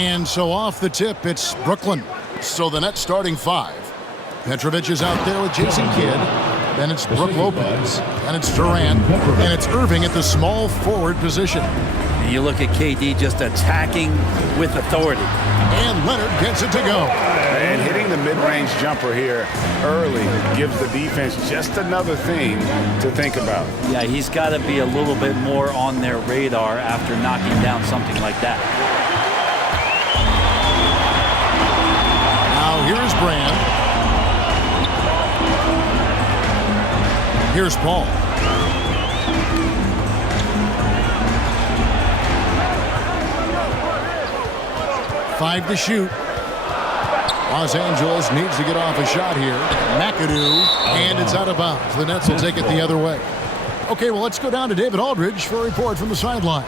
And so off the tip, it's Brooklyn. So the net starting five. Petrovic is out there with Jason Kidd. Then it's Brook Lopez. And it's Durant. And it's Irving at the small forward position. And you look at KD just attacking with authority. And Leonard gets it to go. And hitting the mid-range jumper here early gives the defense just another thing to think about. Yeah, he's got to be a little bit more on their radar after knocking down something like that. Now here's Brand. Here's Paul. Five to shoot. Los Angeles needs to get off a shot here. McAdoo, and it's out of bounds. The Nets will take it the other way. Okay, well, let's go down to David Aldridge for a report from the sideline.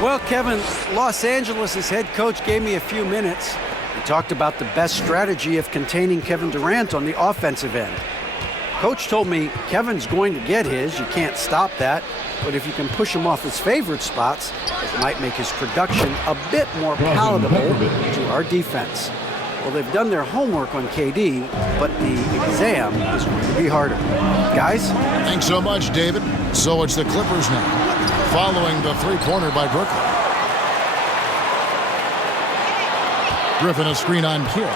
Well, Kevin, Los Angeles' head coach gave me a few minutes. He talked about the best strategy of containing Kevin Durant on the offensive end. Coach told me Kevin's going to get his. You can't stop that. But if you can push him off his favorite spots, it might make his production a bit more palatable to our defense. Well, they've done their homework on KD, but the exam is going to be harder. Guys? Thanks so much, David. So it's the Clippers now, following the three-pointer by Brooklyn. Griffin a screen on Kidd.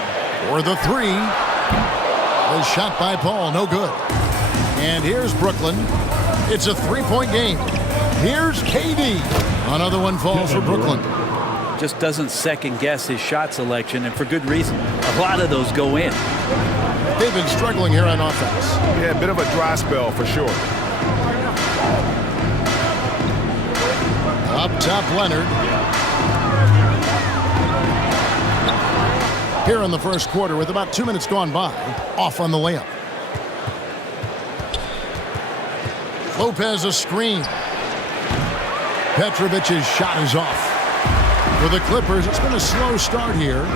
For the three. Was shot by Paul, no good. And here's Brooklyn. It's a three-point game. Here's KD. Another one falls for Brooklyn. Just doesn't second-guess his shot selection, and for good reason. A lot of those go in. They've been struggling here on offense. Yeah, a bit of a dry spell for sure. Up top, Leonard. Here in the first quarter with about 2 minutes gone by. Off on the layup. Lopez a screen. Petrovic's shot is off. For the Clippers, it's been a slow start here.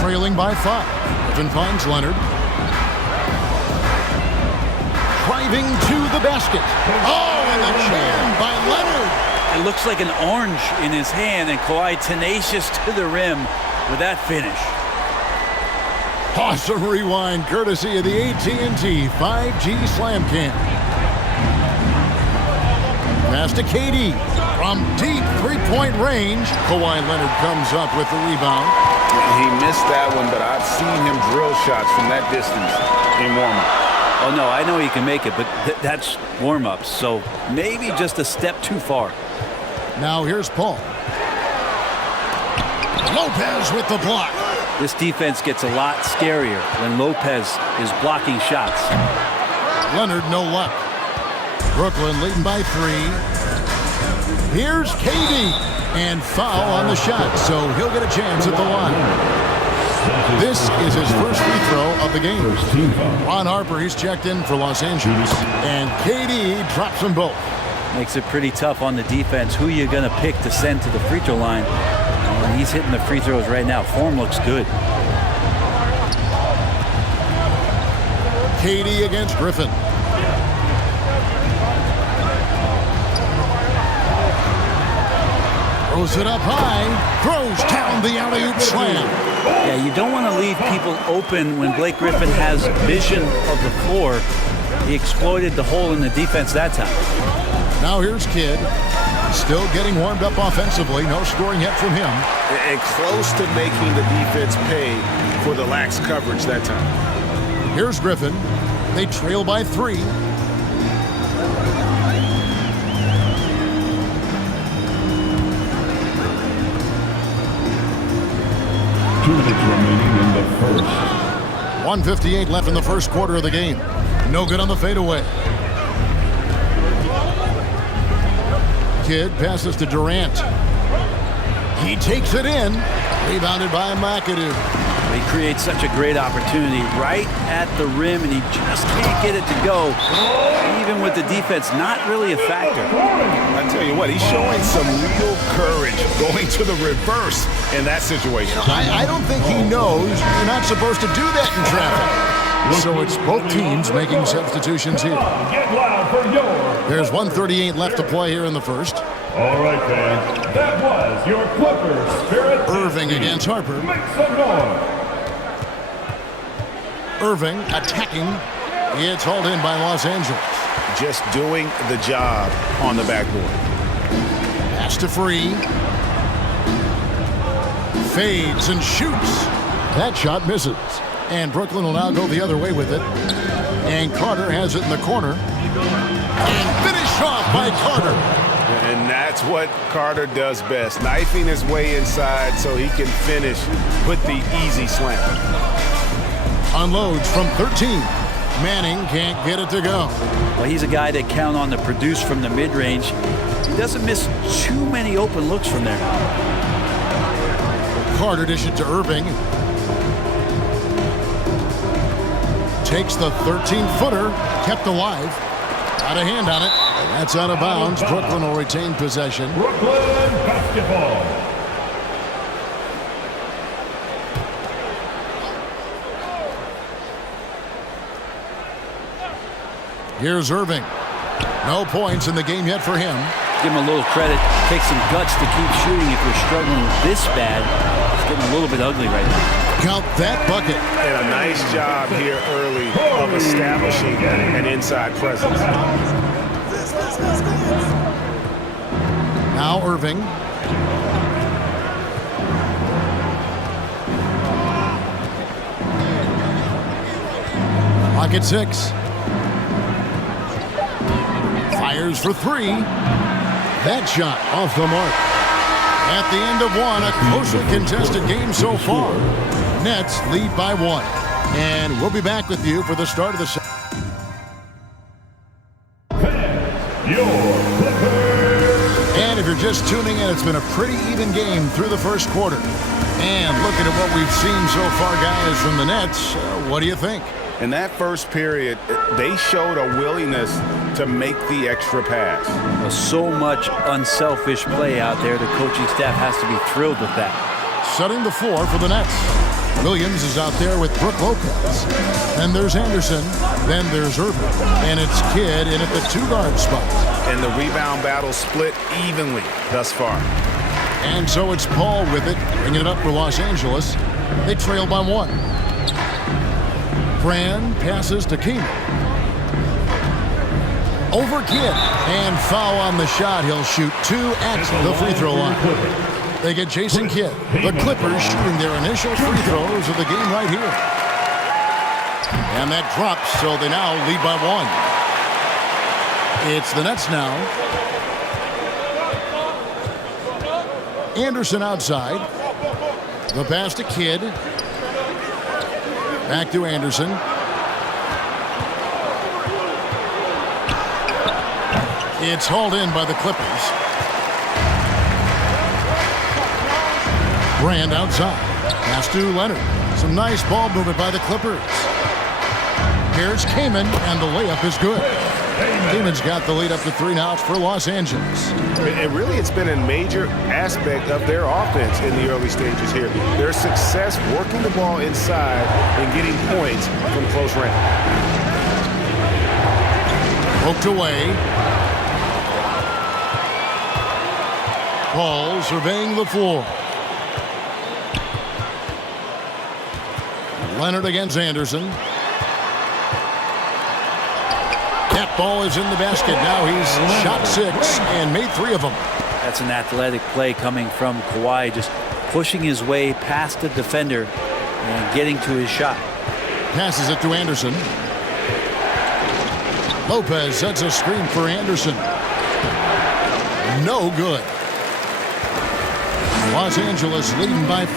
Trailing by 5. Griffin finds Leonard. Driving to the basket. Oh, and the jam by Leonard. It looks like an orange in his hand, and Kawhi tenacious to the rim with that finish. Awesome rewind courtesy of the AT&T 5G Slam Cam. Pass to KD from deep three-point range. Kawhi Leonard comes up with the rebound. He missed that one, but I've seen him drill shots from that distance in warm-up. Oh, no, I know he can make it, but that's warm-ups, so maybe just a step too far. Now here's Paul. Lopez with the block. This defense gets a lot scarier when Lopez is blocking shots. Leonard, no luck. Brooklyn leading by 3. Here's KD. And foul on the shot, so he'll get a chance at the line. This is his first free throw of the game. Ron Harper, he's checked in for Los Angeles. And KD drops them both. Makes it pretty tough on the defense. Who you going to pick to send to the free throw line? And he's hitting the free throws right now. Form looks good. KD against Griffin. Throws it up high. Throws down the alley-oop slam. Yeah, you don't want to leave people open when Blake Griffin has vision of the floor. He exploited the hole in the defense that time. Now here's Kidd. Still getting warmed up offensively. No scoring yet from him. And close to making the defense pay for the lax coverage that time. Here's Griffin. They trail by 3. 2 minutes remaining in the first. 1:58 left in the first quarter of the game. No good on the fadeaway. Kidd passes to Durant. He takes it in. Rebounded by McAdoo. He creates such a great opportunity right at the rim, and he just can't get it to go. Even with the defense not really a factor. I tell you what, he's showing some real courage going to the reverse in that situation. I don't think he knows you're not supposed to do that in traffic. So it's both teams making substitutions here. There's 1:38 left to play here in the first. All right, fans. That was your Clippers Spirit. Irving against Harper. Make some noise. Irving attacking. It's hauled in by Los Angeles. Just doing the job on the backboard. Pass to Free. Fades and shoots. That shot misses. And Brooklyn will now go the other way with it. And Carter has it in the corner. And finished off by Carter. And that's what Carter does best. Knifing his way inside so he can finish with the easy slam. Unloads from 13. Manning can't get it to go. Well, he's a guy that count on to produce from the mid-range. He doesn't miss too many open looks from there. Carter dish it to Irving. Takes the 13-footer, kept alive. Got a hand on it. That's out of bounds. Brooklyn will retain possession. Brooklyn basketball. Here's Irving. No points in the game yet for him. Give him a little credit. Take some guts to keep shooting if you're struggling this bad. It's getting a little bit ugly right now. Count that bucket. And a nice job here early of establishing an inside presence. Now Irving. Clock at 6. Fires for 3. That shot off the mark. At the end of one, a closely contested game so far. Nets lead by 1. And we'll be back with you for the start of the second. And if you're just tuning in, it's been a pretty even game through the first quarter. And looking at what we've seen so far, guys, from the Nets, what do you think? In that first period, they showed a willingness to make the extra pass. Well, so much unselfish play out there. The coaching staff has to be thrilled with that. Setting the floor for the Nets. Williams is out there with Brook Lopez. Then there's Anderson. Then there's Irving. And it's Kidd in at the 2-guard spot. And the rebound battle split evenly thus far. And so it's Paul with it, bringing it up for Los Angeles. They trail by 1. Brand passes to Keenan. Over Kidd. And foul on the shot. He'll shoot 2 at the free throw line. They get Jason Kidd. The Clippers shooting their initial free throws of the game right here. And that drops, so they now lead by 1. It's the Nets now. Anderson outside. The pass to Kidd. Back to Anderson. It's hauled in by the Clippers. Brand outside. Pass to Leonard. Some nice ball movement by the Clippers. Here's Kaman, and the layup is good. Kaman's got the lead up to 3 now for Los Angeles. And really, it's been a major aspect of their offense in the early stages here. Their success working the ball inside and getting points from close range. Poked away. Paul surveying the floor. Leonard against Anderson. That ball is in the basket. Now he's shot 6 and made 3 of them. That's an athletic play coming from Kawhi, just pushing his way past the defender and getting to his shot. Passes it to Anderson. Lopez sets a screen for Anderson. No good. Los Angeles leading by 5.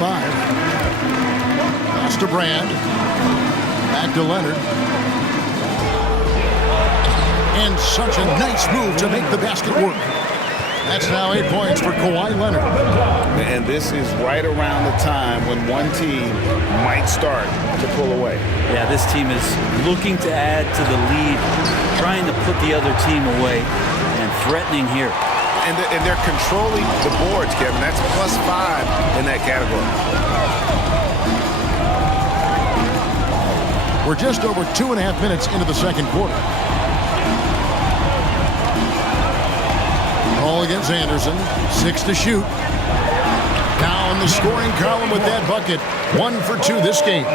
Pass to Brand. Back to Leonard. And such a nice move to make the basket work. That's now 8 points for Kawhi Leonard. And this is right around the time when one team might start to pull away. Yeah, this team is looking to add to the lead, trying to put the other team away, and threatening here. And they're controlling the boards, Kevin. That's +5 in that category. We're just over 2.5 minutes into the second quarter. Ball against Anderson. 6 to shoot. Now in the scoring column with that bucket. 1 for 2 this game.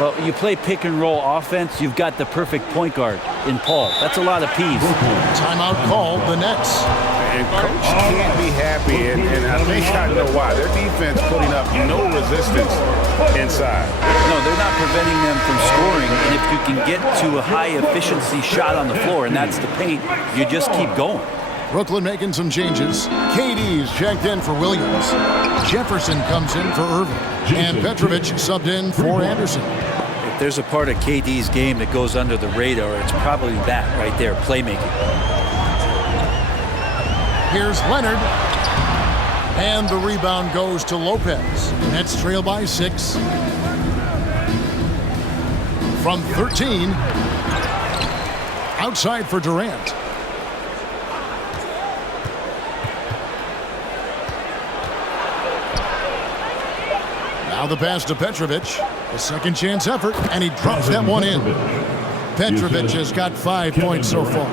Well, you play pick and roll offense, you've got the perfect point guard in Paul. That's a lot of P's. Timeout called, the Nets. And coach can't be happy, and I think I know why. Their defense putting up no resistance inside. No, they're not preventing them from scoring, and if you can get to a high-efficiency shot on the floor, and that's the paint, you just keep going. Brooklyn making some changes. KD's checked in for Williams. Jefferson comes in for Irving. And Petrovic subbed in for Anderson. If there's a part of KD's game that goes under the radar, it's probably that right there, playmaking. Here's Leonard. And the rebound goes to Lopez. Nets trail by 6. From 13. Outside for Durant. Now the pass to Petrovic. A second chance effort, and he drops that one in. Petrovic has got 5 points so far.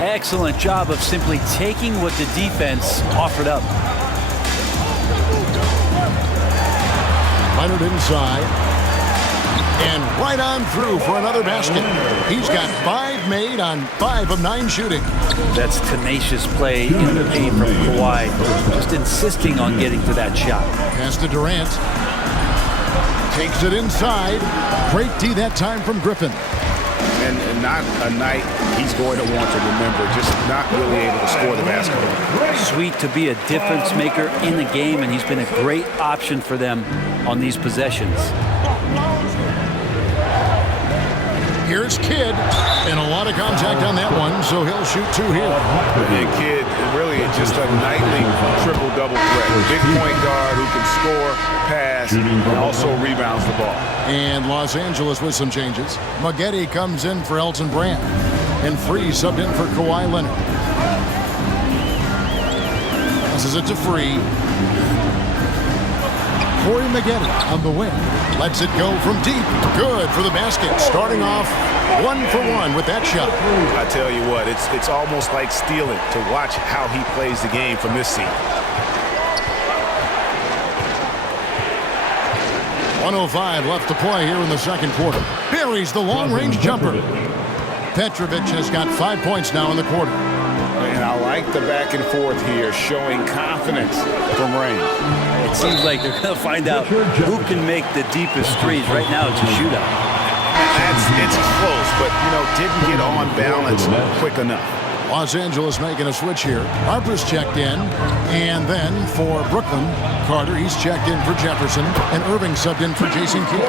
Excellent job of simply taking what the defense offered up. Leonard inside. And right on through for another basket. He's got 5 made on 5 of 9 shooting. That's tenacious play in the paint from Kawhi. Just insisting on getting to that shot. Pass to Durant. Takes it inside. Great D that time from Griffin. And not a night he's going to want to remember, just not really able to score the basketball. Sweet to be a difference maker in the game, and he's been a great option for them on these possessions. Here's Kidd, and a lot of contact on that one, so he'll shoot 2 here. And Kidd, really just a nightly triple-double threat. Big point guard who can score, pass, and also rebounds the ball. And Los Angeles with some changes. Maggette comes in for Elton Brand, and Free subbed in for Kawhi Leonard. Passes it to Free. Corey Maggette on the wing. Lets it go from deep. Good for the basket. Starting off 1 for 1 with that shot. I tell you what, it's almost like stealing to watch how he plays the game from this seat. 1:05 left to play here in the second quarter. Buries the long-range jumper. Petrovic has got 5 points now in the quarter. And I like the back and forth here, showing confidence from range. It seems like they're going to find out who can make the deepest threes. Right now, it's a shootout. It's close, but, didn't get on balance quick enough. Los Angeles making a switch here. Harper's checked in. And then for Brooklyn, Carter, he's checked in for Jefferson. And Irving subbed in for Jason Kidd.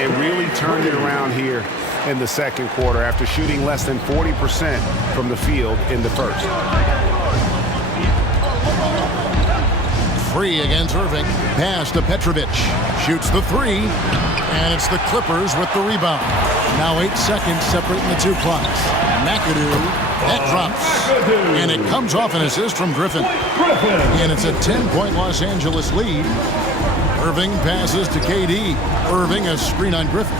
It really turned it around here in the second quarter after shooting less than 40% from the field in the first. Free against Irving. Pass to Petrovic. Shoots the 3. And it's the Clippers with the rebound. Now 8 seconds separating the 2 clocks. McAdoo. That drops. And it comes off an assist from Griffin. And it's a 10-point Los Angeles lead. Irving passes to KD. Irving a screen on Griffin.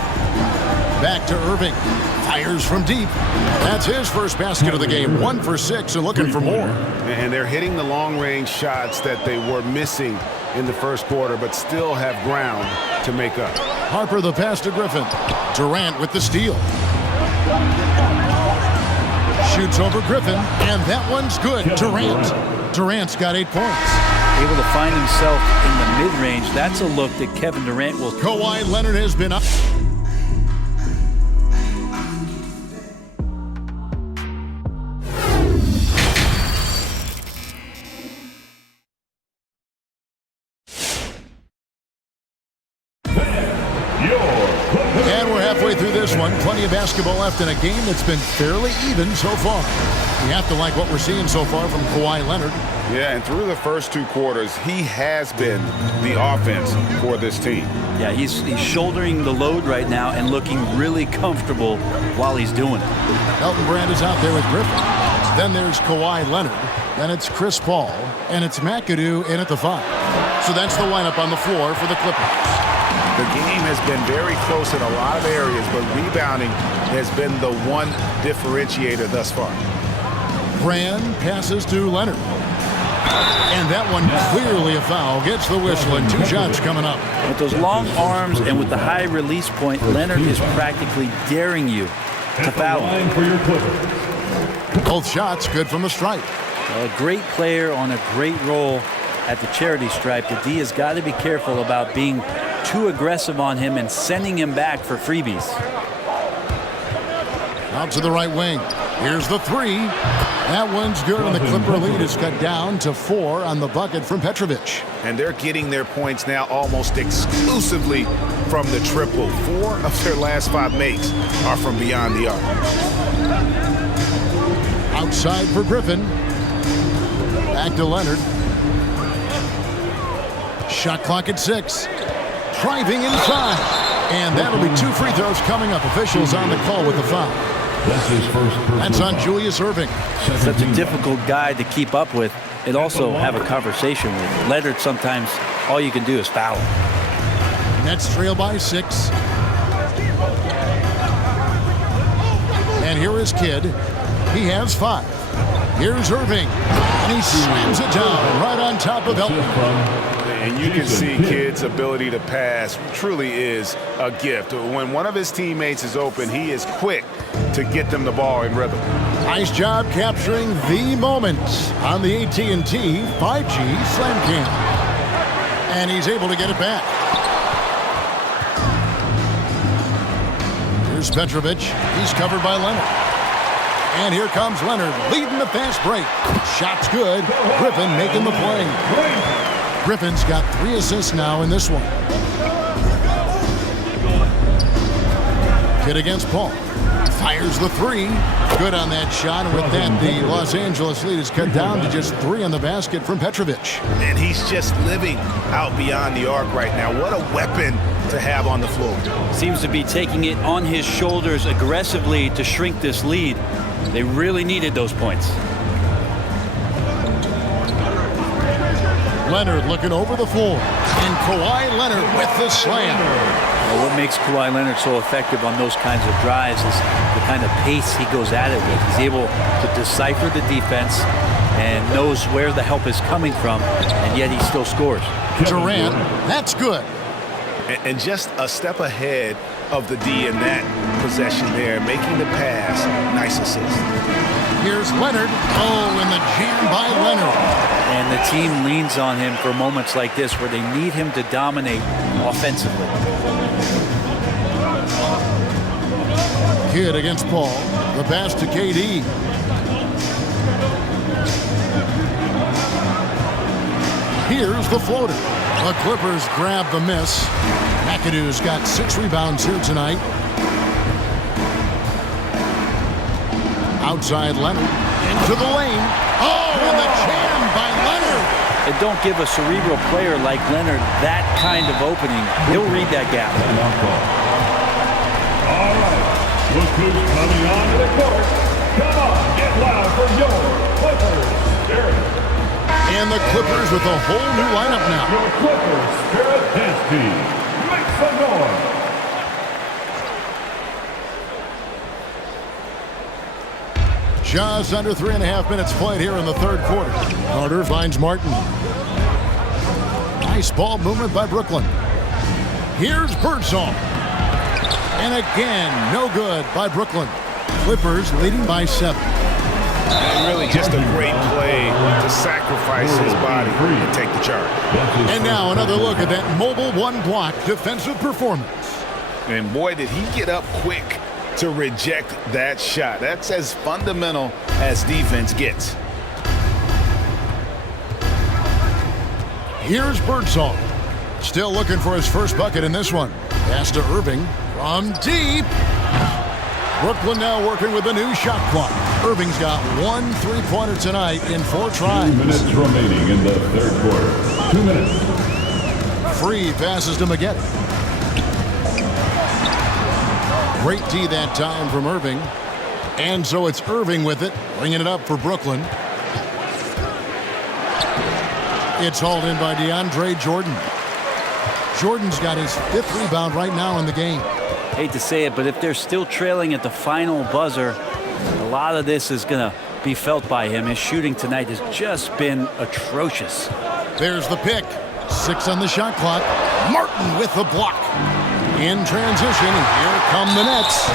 Back to Irving. Fires from deep. That's his first basket of the game. 1 for 6 and looking for more. And they're hitting the long-range shots that they were missing in the first quarter, but still have ground to make up. Harper the pass to Griffin. Durant with the steal. Shoots over Griffin, and that one's good. Durant's got 8 points. Able to find himself in the mid-range. That's a look that Kevin Durant will... Kawhi Leonard has been up. And we're halfway through this one. Plenty of basketball left in a game that's been fairly even so far. We have to like what we're seeing so far from Kawhi Leonard. Yeah, and through the first 2 quarters, he has been the offense for this team. Yeah, he's shouldering the load right now and looking really comfortable while he's doing it. Elton Brand is out there with Griffin. Then there's Kawhi Leonard. Then it's Chris Paul. And it's McAdoo in at the 5. So that's the lineup on the floor for the Clippers. The game has been very close in a lot of areas, but rebounding has been the one differentiator thus far. Brand passes to Leonard. And that one clearly a foul. Gets the whistle and 2 shots coming up. With those long arms and with the high release point, Leonard is practically daring you to foul him. For your Clippers. Both shots good from the stripe. A great player on a great roll at the charity stripe. The D has got to be careful about being too aggressive on him and sending him back for freebies. Out to the right wing. Here's the 3. That one's good, and the Clipper lead is cut down to 4 on the bucket from Petrovic. And they're getting their points now almost exclusively from the triple. 4 of their last 5 makes are from beyond the arc. Outside for Griffin. Back to Leonard. Shot clock at 6. Driving inside. And that'll be 2 free throws coming up. Officials on the call with the foul. That's his first personal That's on foul. Julius Erving. Such a difficult guy to keep up with and also have a conversation with. Leonard, sometimes all you can do is foul him. Nets trail by 6. And here is Kidd. He has 5. Here's Erving. And he slams it down right on top of Elton. And you can see Kidd's ability to pass truly is a gift. When one of his teammates is open, he is quick to get them the ball in rhythm. Nice job capturing the moment on the AT&T 5G Slam Cam. And he's able to get it back. Here's Petrovic. He's covered by Leonard. And here comes Leonard leading the fast break. Shot's good. Griffin making the play. Griffin's got 3 assists now in this one. Kidd against Paul. Fires the 3. Good on that shot. And with that, the Los Angeles lead is cut down to just 3 on the basket from Petrovic. And he's just living out beyond the arc right now. What a weapon to have on the floor. Seems to be taking it on his shoulders aggressively to shrink this lead. They really needed those points. Leonard looking over the floor. And Kawhi Leonard with the slam. Well, what makes Kawhi Leonard so effective on those kinds of drives is the kind of pace he goes at it with. He's able to decipher the defense and knows where the help is coming from, and yet he still scores. Durant, that's good. And just a step ahead of the D in that possession there, making the pass. Nice assist. Here's Leonard. Oh, and the jam by Leonard. And the team leans on him for moments like this where they need him to dominate offensively. Kidd against Paul. The pass to KD. Here's the floater. The Clippers grab the miss. McAdoo's got 6 rebounds here tonight. Outside Leonard. Into the lane. Oh, and the jam by Leonard. And don't give a cerebral player like Leonard that kind of opening. He'll read that gap. All right. Look who's coming onto the court. Come on, get loud for your Clippers. Spirit. And the Clippers with a whole new lineup now. Your Clippers Spirit dance team. Make some noise. Just under 3.5 minutes played here in the third quarter. Carter finds Martin. Nice ball movement by Brooklyn. Here's Birdsong. And again, no good by Brooklyn. Clippers leading by 7. And really just a great play to sacrifice his body and take the charge. And now another look at that mobile one-block defensive performance. And boy, did he get up quick to reject that shot. That's as fundamental as defense gets. Here's Birdsong. Still looking for his first bucket in this one. Pass to Irving from deep. Brooklyn now working with a new shot clock. Irving's got 1 3-pointer tonight in 4 tries. 2 minutes remaining in the third quarter. 2 minutes. Free passes to Magette. Great D that time from Irving. And so it's Irving with it, bringing it up for Brooklyn. It's hauled in by DeAndre Jordan. Jordan's got his 5th rebound right now in the game. Hate to say it, but if they're still trailing at the final buzzer, a lot of this is going to be felt by him. His shooting tonight has just been atrocious. There's the pick. 6 on the shot clock. Martin with the block. In transition, here come the Nets.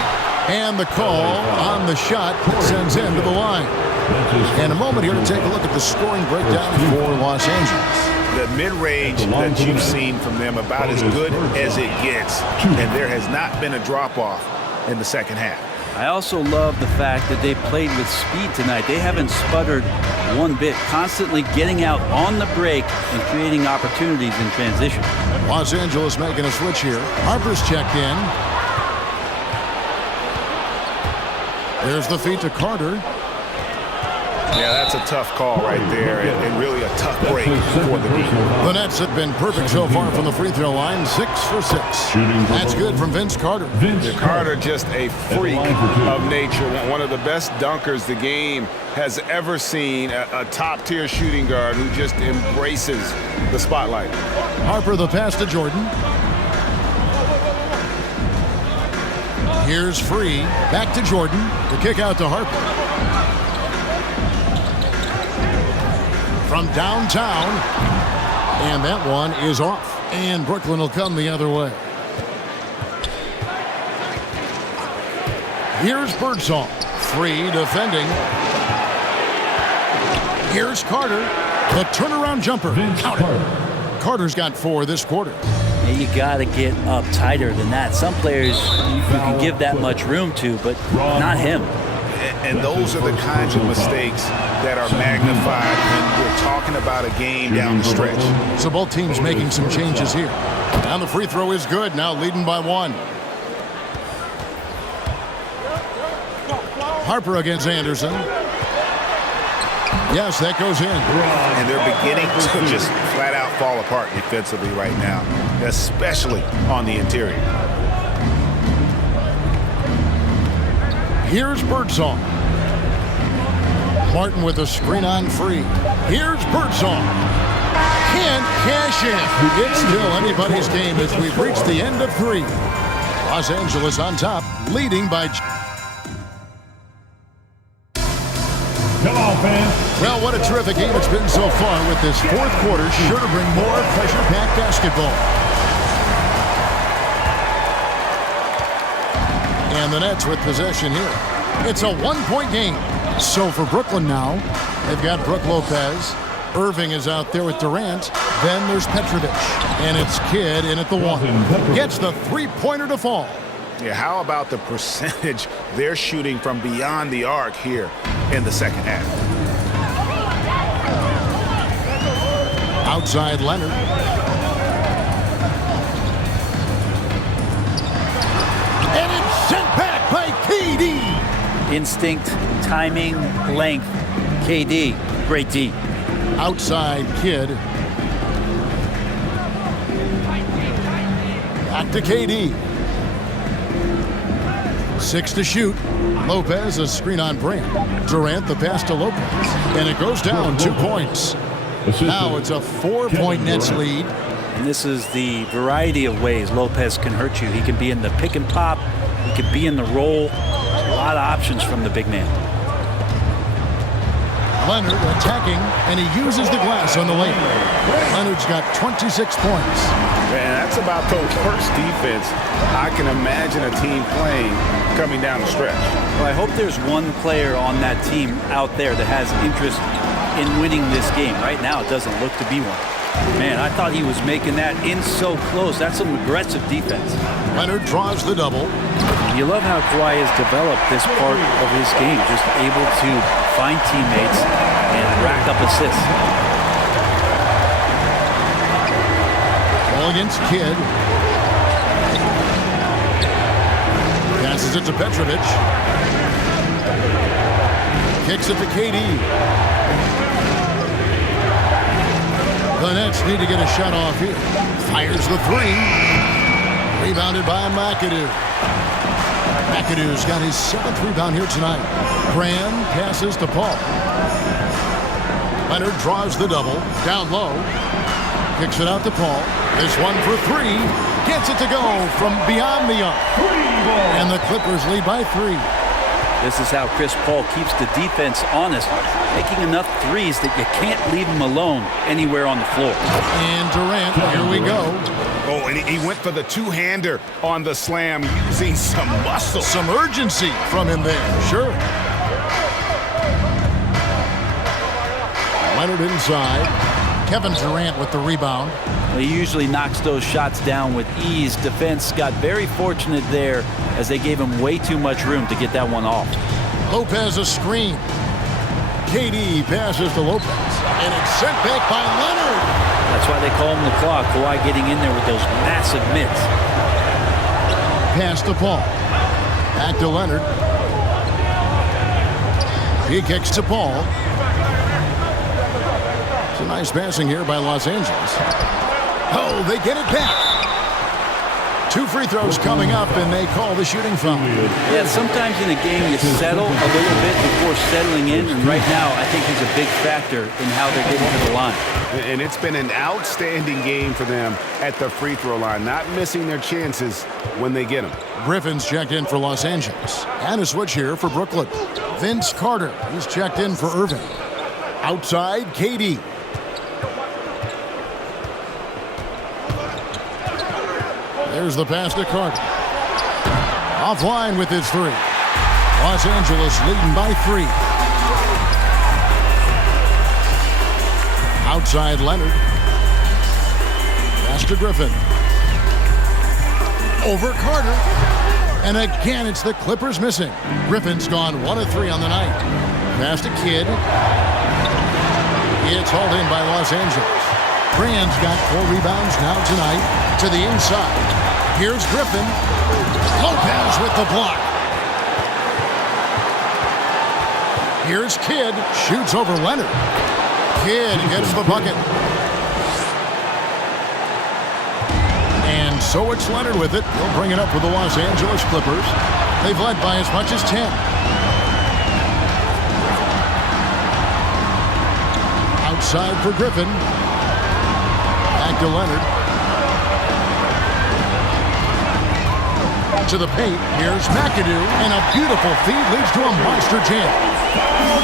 And the call on the shot sends him to the line. In a moment here to take a look at the scoring breakdown for Los Angeles. The mid-range that you've seen from them about as good as it gets. And there has not been a drop-off in the second half. I also love the fact that they played with speed tonight. They haven't sputtered one bit, constantly getting out on the break and creating opportunities in transition. Los Angeles making a switch here. Harper's checked in. There's the feed to Carter. Yeah, that's a tough call right there, and really a tough break for the defense. The Nets have been perfect so far from the free throw line, 6 for 6. That's good from Vince Carter. Carter, just a freak of nature, one of the best dunkers the game has ever seen, a top-tier shooting guard who just embraces the spotlight. Harper the pass to Jordan. Here's Free, back to Jordan, the kick out to Harper. From downtown, and that one is off. And Brooklyn will come the other way. Here's Birdsall, Free defending. Here's Carter, the turnaround jumper. Counter. Carter's got 4 this quarter. And you got to get up tighter than that. Some players you can give that much room to, but not him. And those are the kinds of mistakes that are magnified when we're talking about a game down the stretch. So both teams making some changes here. And the free throw is good, now leading by 1. Harper against Anderson. Yes, that goes in. And they're beginning to just flat out fall apart defensively right now, especially on the interior. Here's Birdsall. Martin with a screen on Free. Here's Birdsall. Can't cash in. It's still anybody's game as we've reached the end of 3. Los Angeles on top, leading by... Come on, fans. Well, what a terrific game it's been so far with this 4th quarter. Sure to bring more pressure-packed basketball. And the Nets with possession here. It's a 1-point game. So for Brooklyn now, they've got Brook Lopez. Irving is out there with Durant. Then there's Petrovic. And it's Kidd in at the 1. Gets the 3-pointer to fall. Yeah, how about the percentage they're shooting from beyond the arc here in the second half? Outside Leonard. And it's sent back by KD. Instinct, timing, length. KD, great D. Outside Kidd. Back to KD. 6 to shoot. Lopez, a screen on Brand. Durant, the pass to Lopez. And it goes down 2 points. Now it's a 4-point Nets lead. And this is the variety of ways Lopez can hurt you. He can be in the pick and pop. He can be in the roll. A lot of options from the big man. Leonard attacking, and he uses the glass on the lane. Leonard's got 26 points. Man, that's about the worst defense I can imagine a team playing coming down the stretch. Well, I hope there's one player on that team out there that has interest in winning this game. Right now, it doesn't look to be one. Man, I thought he was making that in so close. That's some aggressive defense. Leonard draws the double. You love how Kawhi has developed this part of his game, just able to find teammates and rack up assists. Ball against Kidd. Passes it to Petrovic. Kicks it to KD. The Nets need to get a shot off here. Fires the 3. Rebounded by McAdoo. McAdoo's got his 7th rebound here tonight. Brand passes to Paul. Leonard draws the double. Down low. Kicks it out to Paul. This one for 3. Gets it to go from beyond the arc. And the Clippers lead by 3. This is how Chris Paul keeps the defense honest, making enough threes that you can't leave him alone anywhere on the floor. And Durant, here we go. Oh, and he went for the two-hander on the slam, using some muscle. Some urgency from him there, sure. Leonard inside. Kevin Durant with the rebound. He usually knocks those shots down with ease. Defense got very fortunate there as they gave him way too much room to get that one off. Lopez a screen. KD passes to Lopez. And it's sent back by Leonard. That's why they call him the clock. Kawhi getting in there with those massive mitts. Pass to Paul. Back to Leonard. He kicks to Paul. It's a nice passing here by Los Angeles. Oh, they get it back. 2 free throws coming up, and they call the shooting foul. Yeah, sometimes in a game you settle a little bit before settling in, and right now I think he's a big factor in how they're getting to the line. And it's been an outstanding game for them at the free throw line, not missing their chances when they get them. Griffin's checked in for Los Angeles. And a switch here for Brooklyn. Vince Carter, he's checked in for Irving. Outside, KD. There's the pass to Carter. Offline with his 3. Los Angeles leading by 3. Outside Leonard. Pass to Griffin. Over Carter. And again, it's the Clippers missing. Griffin's gone 1 of 3 on the night. Pass to Kidd. It's hauled in by Los Angeles. Brand's got 4 rebounds now tonight to the inside. Here's Griffin. Lopez with the block. Here's Kidd. Shoots over Leonard. Kidd gets the bucket. And so it's Leonard with it. He'll bring it up with the Los Angeles Clippers. They've led by as much as 10. Outside for Griffin. Back to Leonard. To the paint, here's McAdoo, and a beautiful feed leads to a monster jam.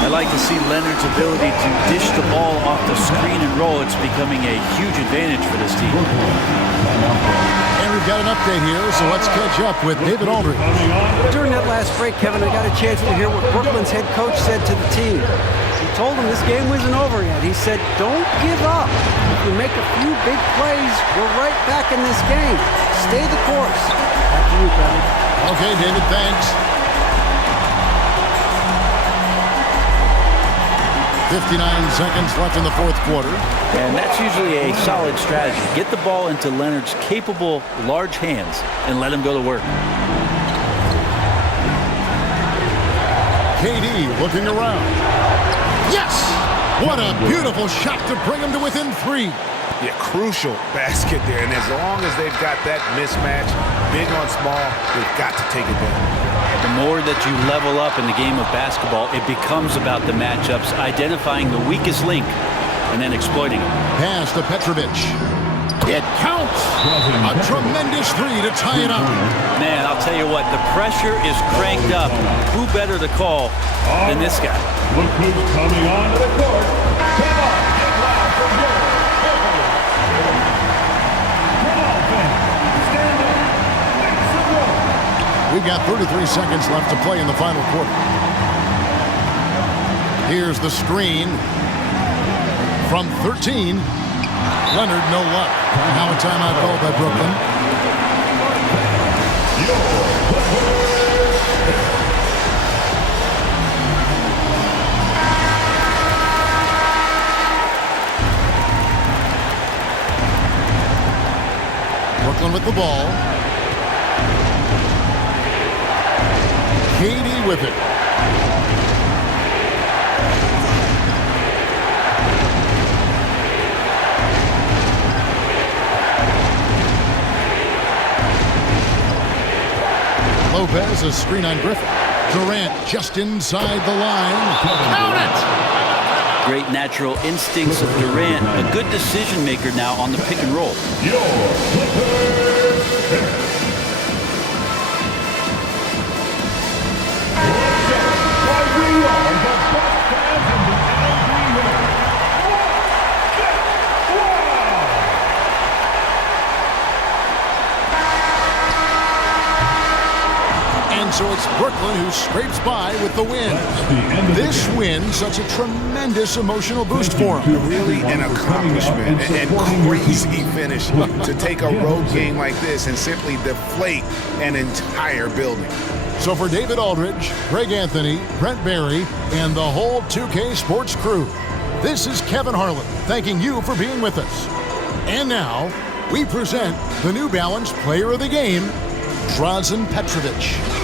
I like to see Leonard's ability to dish the ball off the screen and roll. It's becoming a huge advantage for this team. And we've got an update here, so let's catch up with David Aldridge. During that last break, Kevin, I got a chance to hear what Brooklyn's head coach said to the team. He told them this game wasn't over yet. He said, don't give up. If you make a few big plays, we're right back in this game. Stay the course. Back to you, Kevin. Okay, David, thanks. 59 seconds left in the 4th quarter. And that's usually a solid strategy. Get the ball into Leonard's capable, large hands and let him go to work. KD looking around. Yes! What a beautiful shot to bring him to within 3. Yeah, crucial basket there. And as long as they've got that mismatch, big on small, they've got to take it down. The more that you level up in the game of basketball, it becomes about the matchups, identifying the weakest link, and then exploiting it. Pass to Petrovic. It counts! A tremendous 3 to tie it up. Man, I'll tell you what, the pressure is cranked up. Who better to call than this guy? Look who's coming onto the court. Come on, get loud for your Clippers. Come on, fans. Stand up. Make some room. We've got 33 seconds left to play in the final quarter. Here's the screen. From 13, Leonard, no luck. Now a timeout called by Brooklyn. Brooklyn with the ball. KD with it. Lopez, a screen on Griffin. Durant just inside the line. Count it! Great natural instincts of Durant. A good decision maker now on the pick and roll. Franklin, who scrapes by with the win. That's the end of the This game. win, such a tremendous emotional boost for him. Really an accomplishment and crazy finish to take a road game like this and simply deflate an entire building. So for David Aldridge, Greg Anthony, Brent Barry, and the whole 2K Sports crew, this is Kevin Harlan thanking you for being with us. And now, we present the New Balance Player of the Game, Drazen Petrovic.